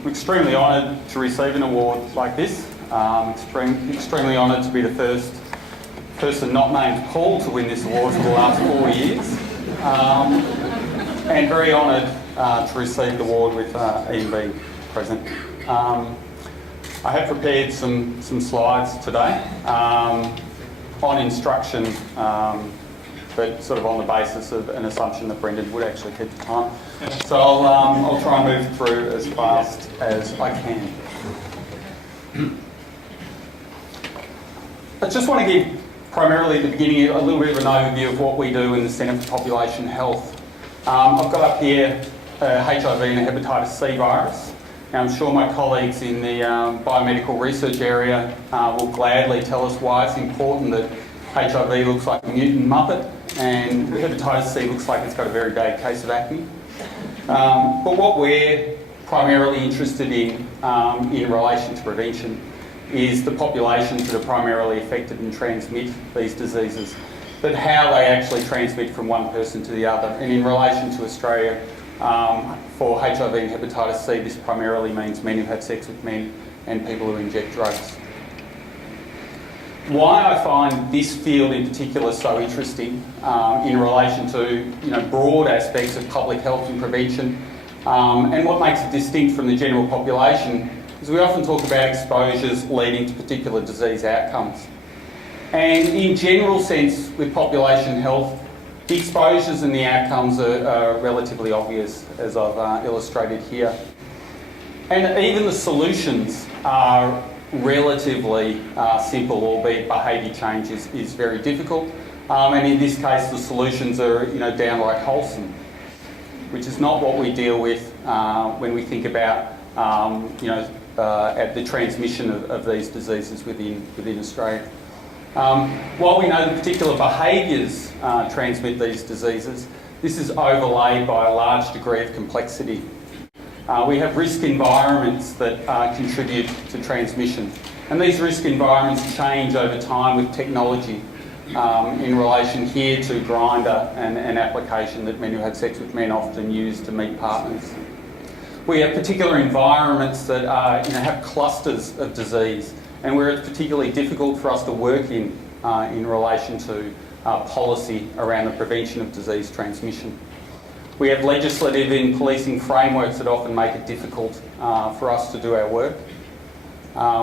I'm extremely honoured to receive an award like this. Extremely honoured to be the first person not named Paul to win this award for the last 4 years. And very honoured to receive the award with Ian being present. I have prepared some slides today on instruction, but sort of on the basis of an assumption that Brendan would actually keep the time. So I'll try and move through as fast as I can. I just want to give, primarily at the beginning, a little bit of an overview of what we do in the Centre for Population Health. I've got up here HIV and hepatitis C virus. Now, I'm sure my colleagues in the biomedical research area will gladly tell us why it's important that HIV looks like a mutant muppet and hepatitis C looks like it's got a very bad case of acne. But what we're primarily interested in relation to prevention is the populations that are primarily affected and transmit these diseases, but how they actually transmit from one person to the other. And in relation to Australia, for HIV and hepatitis C, this primarily means men who have sex with men and people who inject drugs. Why I find this field in particular so interesting in relation to broad aspects of public health and prevention, and what makes it distinct from the general population is we often talk about exposures leading to particular disease outcomes. And in general sense, with population health, the exposures and the outcomes are relatively obvious, as I've illustrated here. And even the solutions are relatively simple, albeit behaviour change is very difficult. And in this case, the solutions are downright wholesome, which is not what we deal with when we think about at the transmission of these diseases within Australia. While we know that particular behaviours transmit these diseases, this is overlaid by a large degree of complexity. We have risk environments that contribute to transmission, and these risk environments change over time with technology. In relation here to Grindr and an application that men who have sex with men often use to meet partners. We have particular environments that have clusters of disease, and where it's particularly difficult for us to work in relation to policy around the prevention of disease transmission. We have legislative and policing frameworks that often make it difficult for us to do our work.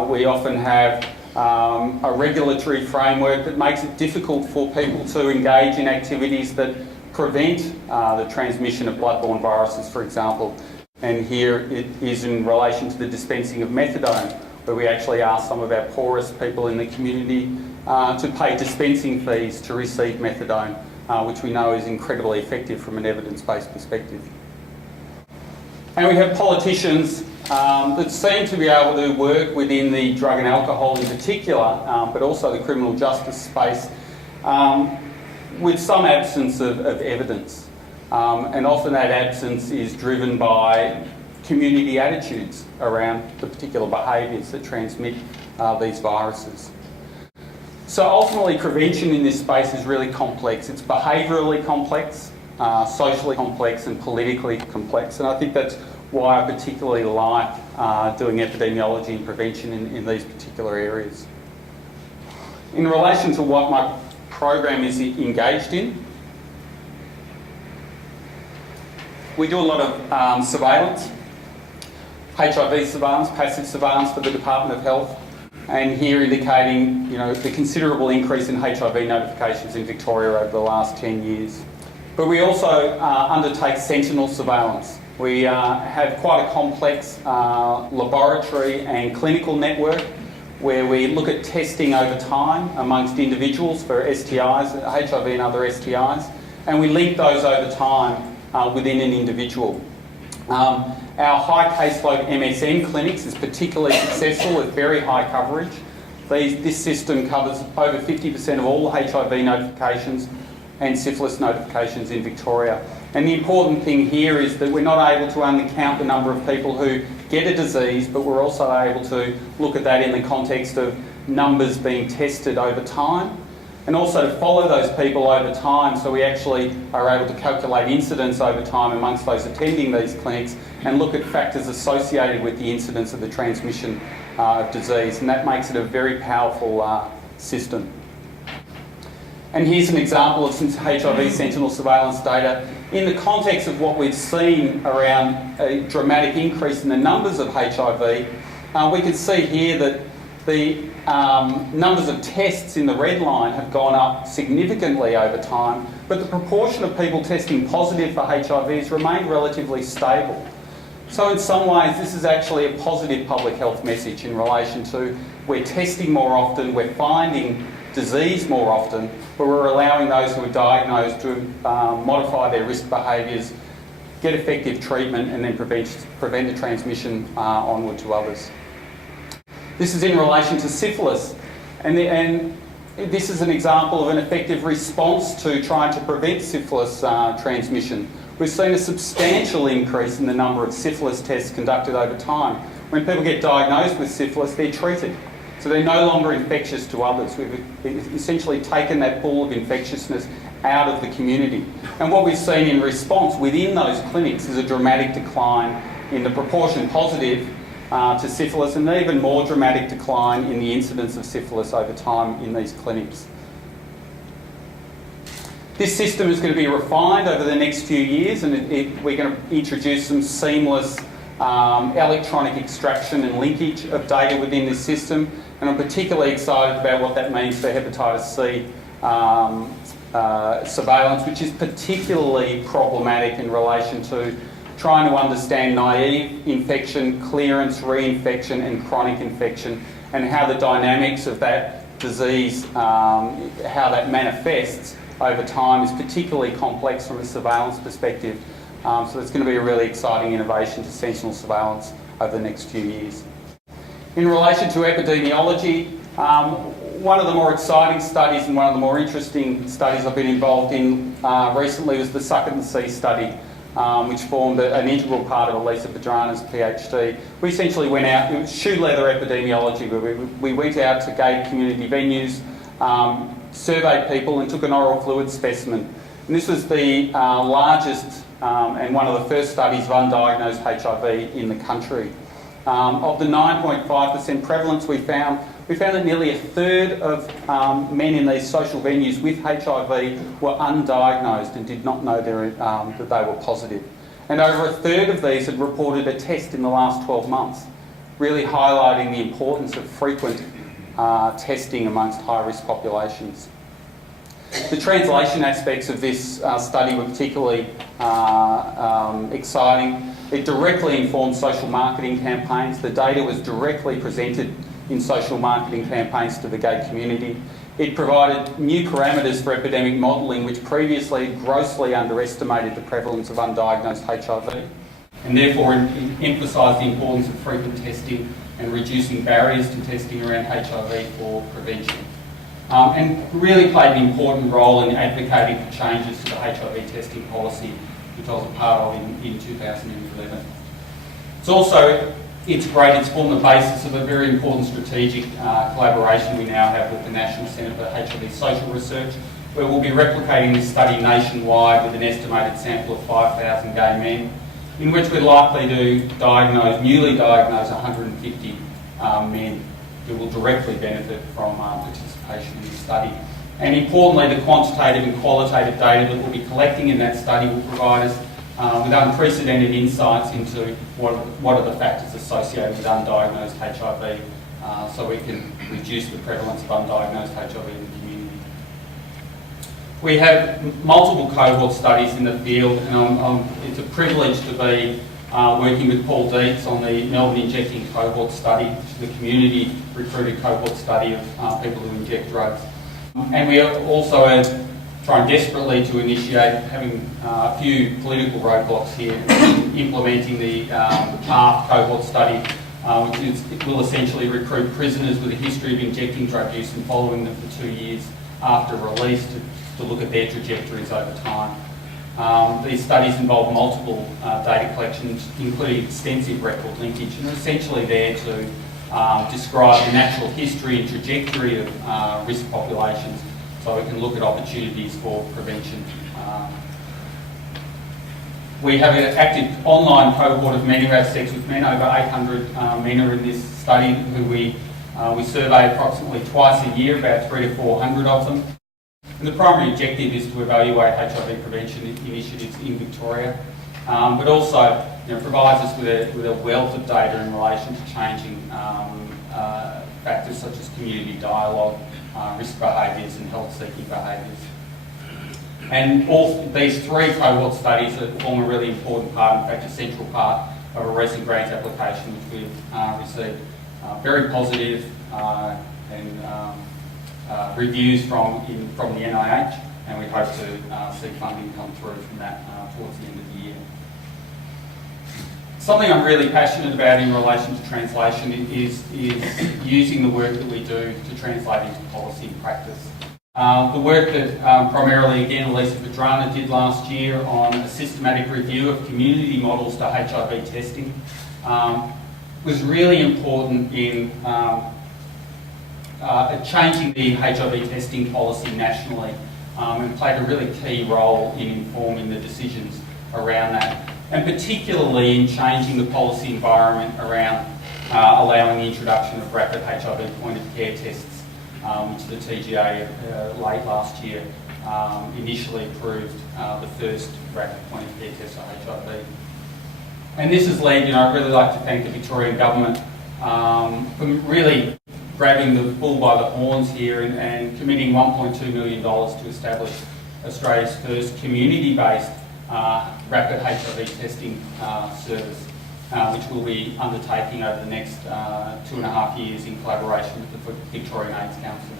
We often have a regulatory framework that makes it difficult for people to engage in activities that prevent the transmission of bloodborne viruses, for example. And here it is in relation to the dispensing of methadone, where we actually ask some of our poorest people in the community to pay dispensing fees to receive methadone, which we know is incredibly effective from an evidence-based perspective. And we have politicians that seem to be able to work within the drug and alcohol in particular, but also the criminal justice space, with some absence of evidence. And often that absence is driven by community attitudes around the particular behaviours that transmit these viruses. So ultimately, prevention in this space is really complex. It's behaviourally complex, socially complex and politically complex. And I think that's why I particularly like doing epidemiology and prevention in these particular areas. In relation to what my program is engaged in, we do a lot of surveillance, HIV surveillance, passive surveillance for the Department of Health, and here indicating the considerable increase in HIV notifications in Victoria over the last 10 years. But we also undertake sentinel surveillance. We have quite a complex laboratory and clinical network where we look at testing over time amongst individuals for STIs, HIV and other STIs, and we link those over time within an individual. Our high caseload MSN clinics is particularly successful with very high coverage. This system covers over 50% of all HIV notifications and syphilis notifications in Victoria. And the important thing here is that we're not able to only count the number of people who get a disease, but we're also able to look at that in the context of numbers being tested over time. and also to follow those people over time, so we actually are able to calculate incidence over time amongst those attending these clinics and look at factors associated with the incidence of the transmission of disease, and that makes it a very powerful system. And here's an example of some HIV sentinel surveillance data in the context of what we've seen around a dramatic increase in the numbers of HIV. We can see here that the numbers of tests in the red line have gone up significantly over time, but the proportion of people testing positive for HIV has remained relatively stable. So in some ways, this is actually a positive public health message in relation to we're testing more often, we're finding disease more often, but we're allowing those who are diagnosed to modify their risk behaviours, get effective treatment, and then prevent the transmission onward to others. This is in relation to syphilis, and this is an example of an effective response to trying to prevent syphilis transmission. We've seen a substantial increase in the number of syphilis tests conducted over time. When people get diagnosed with syphilis, they're treated. So they're no longer infectious to others. We've essentially taken that pool of infectiousness out of the community. And what we've seen in response within those clinics is a dramatic decline in the proportion positive to syphilis, and an even more dramatic decline in the incidence of syphilis over time in these clinics. This system is going to be refined over the next few years, and we're going to introduce some seamless electronic extraction and linkage of data within this system, and I'm particularly excited about what that means for hepatitis C surveillance, which is particularly problematic in relation to trying to understand naive infection, clearance, reinfection and chronic infection, and how the dynamics of that disease, how that manifests over time is particularly complex from a surveillance perspective. So it's going to be a really exciting innovation to sentinel surveillance over the next few years. In relation to epidemiology, one of the more exciting studies and one of the more interesting studies I've been involved in recently was the Suck It and See study, which formed an integral part of Elisa Pedrana's PhD. We essentially went out, it was shoe leather epidemiology, where we went out to gated community venues, surveyed people and took an oral fluid specimen. And this was the largest and one of the first studies of undiagnosed HIV in the country. Of the 9.5% prevalence we found that nearly a third of men in these social venues with HIV were undiagnosed and did not know that they were positive. And over a third of these had reported a test in the last 12 months, really highlighting the importance of frequent testing amongst high-risk populations. The translation aspects of this study were particularly exciting. It directly informed social marketing campaigns. The data was directly presented in social marketing campaigns to the gay community. It provided new parameters for epidemic modelling, which previously grossly underestimated the prevalence of undiagnosed HIV, and therefore emphasised the importance of frequent testing and reducing barriers to testing around HIV for prevention. And really played an important role in advocating for changes to the HIV testing policy, which I was a part of in 2011. It's also integrated, it's formed the basis of a very important strategic collaboration we now have with the National Centre for HIV Social Research, where we'll be replicating this study nationwide with an estimated sample of 5,000 gay men, in which we're likely to newly diagnose 150 men who will directly benefit from participation in the study. And importantly, the quantitative and qualitative data that we'll be collecting in that study will provide us with unprecedented insights into what are the factors associated with undiagnosed HIV, so we can reduce the prevalence of undiagnosed HIV in the community. We have multiple cohort studies in the field, and it's a privilege to be working with Paul Dietz on the Melbourne Injecting Cohort Study, which is a community recruited cohort study of people who inject drugs. And we also are trying desperately to initiate, having a few political roadblocks here, implementing the PATH cohort study, which will essentially recruit prisoners with a history of injecting drug use and following them for 2 years after release to look at their trajectories over time. These studies involve multiple data collections, including extensive record linkage, and are essentially there to describe the natural history and trajectory of risk populations, so we can look at opportunities for prevention. We have an active online cohort of men who have sex with men. Over 800 men are in this study who we survey approximately twice a year, about 300 to 400 of them. And the primary objective is to evaluate HIV prevention initiatives in Victoria, but also provides us with a wealth of data in relation to changing factors such as community dialogue, risk behaviours and health-seeking behaviours. And all these three cohort studies form a really important part, in fact a central part of a recent grant application which we've received very positive reviews from the NIH, and we hope to see funding come through from that towards the end of the year. Something I'm really passionate about in relation to translation is using the work that we do to translate into policy and practice. The work that primarily, again, Elisa Vedrana did last year on a systematic review of community models to HIV testing was really important in changing the HIV testing policy nationally and played a really key role in informing the decisions around that, and particularly in changing the policy environment around allowing the introduction of rapid HIV point-of-care tests, which the TGA late last year initially approved the first rapid point-of-care test for HIV. And this has led, I'd really like to thank the Victorian Government for really grabbing the bull by the horns here and committing $1.2 million to establish Australia's first community-based rapid HIV testing service, which we'll be undertaking over the next 2.5 years in collaboration with the Victorian AIDS Council.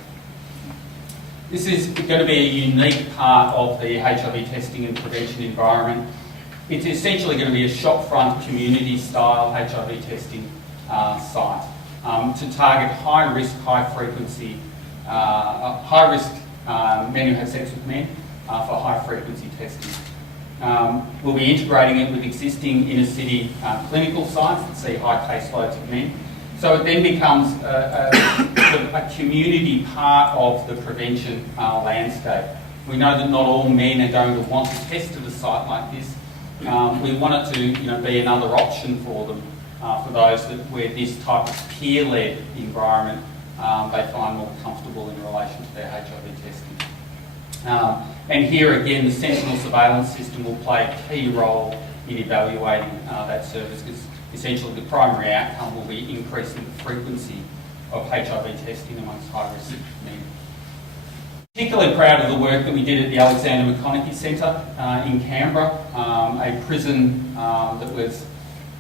This is going to be a unique part of the HIV testing and prevention environment. It's essentially going to be a shopfront community-style HIV testing site to target high-risk, high-frequency, high-risk men who have sex with men for high-frequency testing. We'll be integrating it with existing inner-city clinical sites that see high caseloads of men. So it then becomes a community part of the prevention landscape. We know that not all men are going to want to test at a site like this. We want it to be another option for them, for those where this type of peer-led environment they find more comfortable in relation to their HIV testing. And here again, the sentinel surveillance system will play a key role in evaluating that service, because essentially the primary outcome will be increasing the frequency of HIV testing amongst high-risk men. Particularly proud of the work that we did at the Alexander McConaughey Centre in Canberra, a prison that was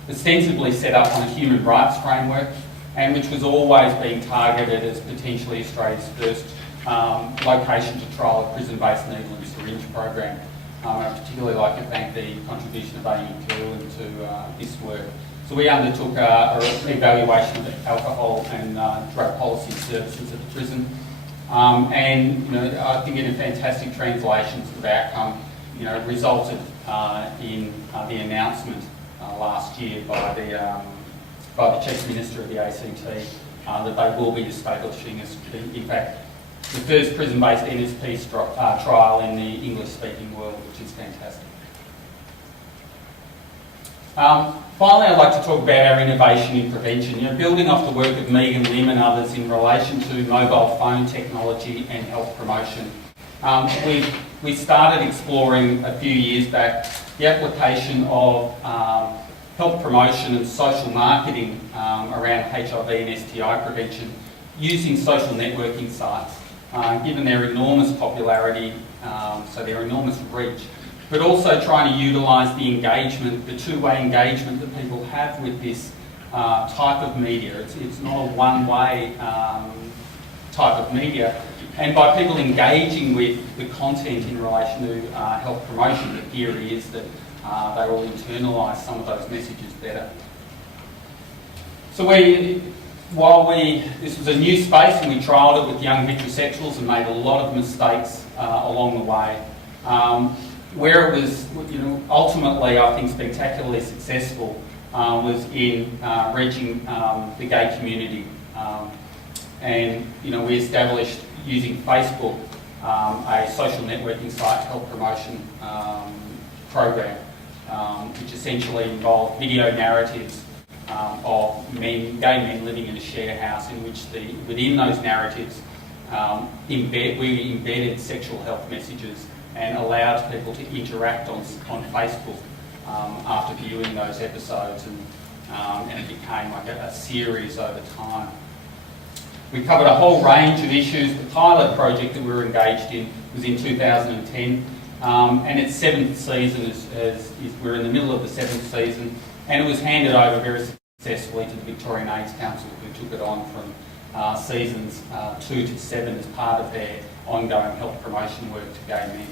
ostensibly set up on a human rights framework and which was always being targeted as potentially Australia's first location to trial a prison-based needle and syringe program. I'd particularly like to thank the contribution of Amy Curlin to this work. So we undertook an evaluation of alcohol and drug policy services at the prison. And I think in a fantastic translation of the outcome, resulted in the announcement last year by the Chief Minister of the ACT that they will be establishing, in fact, the first prison-based NSP trial in the English-speaking world, which is fantastic. Finally, I'd like to talk about our innovation in prevention. Building off the work of Megan Lim and others in relation to mobile phone technology and health promotion. We started exploring a few years back the application of health promotion and social marketing around HIV and STI prevention using social networking sites, given their enormous popularity, so their enormous reach, but also trying to utilise the engagement, the two-way engagement that people have with this type of media. It's not a one-way type of media. And by people engaging with the content in relation to health promotion, the theory is that they will internalise some of those messages better. So this was a new space and we trialled it with young heterosexuals and made a lot of mistakes along the way. Where it was, ultimately, I think, spectacularly successful was in reaching the gay community. And we established, using Facebook, a social networking site health promotion program, which essentially involved video narratives of gay men living in a share house, in which within those narratives we embedded sexual health messages and allowed people to interact on Facebook after viewing those episodes, and it became like a series over time. We covered a whole range of issues. The pilot project that we were engaged in was in 2010, and its 7th season we're in the middle of the 7th season, and it was handed over very successfully to the Victorian AIDS Council, who took it on from seasons 2 to 7 as part of their ongoing health promotion work to gay men.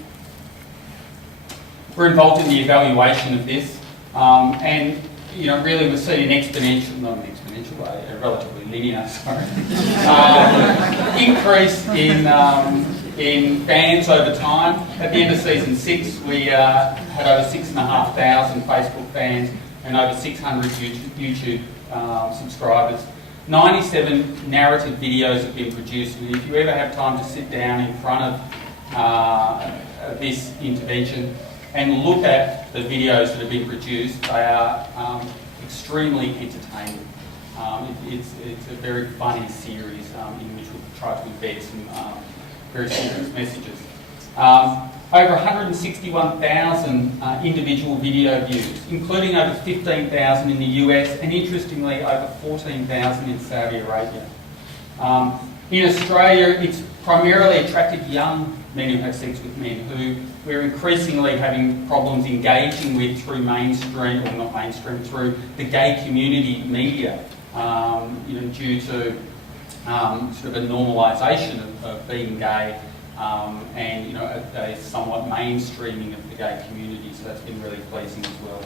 We're involved in the evaluation of this, and really we've seen a relatively linear, increase in fans over time. At the end of season 6, we had over 6,500 Facebook fans and over 600 YouTube subscribers. 97 narrative videos have been produced, and if you ever have time to sit down in front of this intervention and look at the videos that have been produced, they are extremely entertaining. It's a very funny series in which we've tried to embed some very serious messages. Over 161,000 individual video views, including over 15,000 in the US, and interestingly over 14,000 in Saudi Arabia. In Australia, it's primarily attracted young men who have sex with men, who we're increasingly having problems engaging with through mainstream, or not mainstream, through the gay community media, due to sort of a normalisation of being gay, and a somewhat mainstreaming of the gay community, so that's been really pleasing as well.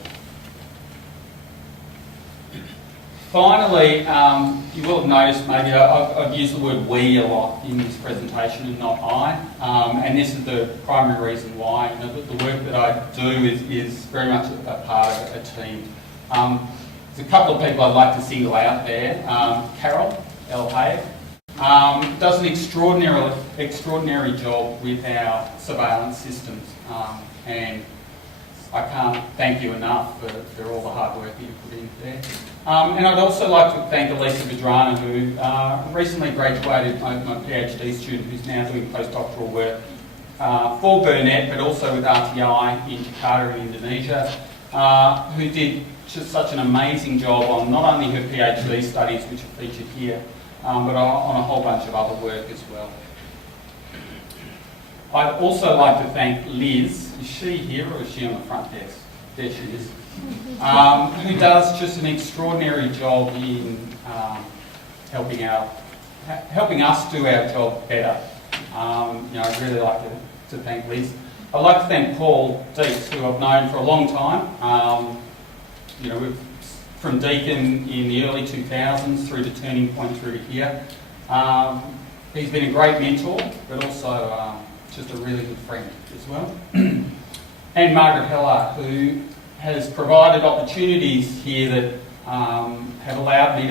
Finally, you will have noticed maybe I've used the word we a lot in this presentation and not I, and this is the primary reason why. The work that I do is very much a part of a team. There's a couple of people I'd like to single out there. Carol L. Hay does an extraordinary job with our surveillance systems, and I can't thank you enough for all the hard work that you put in there. And I'd also like to thank Elisa Vidrana, who recently graduated, my PhD student, who's now doing postdoctoral work for Burnet, but also with RTI in Jakarta in Indonesia, who did just such an amazing job on not only her PhD studies, which are featured here, but on a whole bunch of other work as well. I'd also like to thank Liz. Is she here or is she on the front desk? There she is. Who does just an extraordinary job in helping us do our job better. I'd really like to thank Liz. I'd like to thank Paul Deeks, who I've known for a long time. From Deakin in the early 2000s through to Turning Point through to here. He's been a great mentor, but also just a really good friend as well. And Margaret Heller, who has provided opportunities here that have allowed me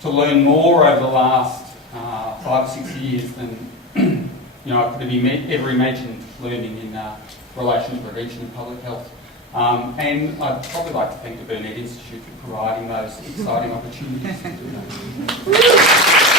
to learn more over the last 5 or 6 years than I could have ever imagined learning in relation to prevention and public health. And I'd probably like to thank the Burnet Institute for providing those exciting opportunities to do that.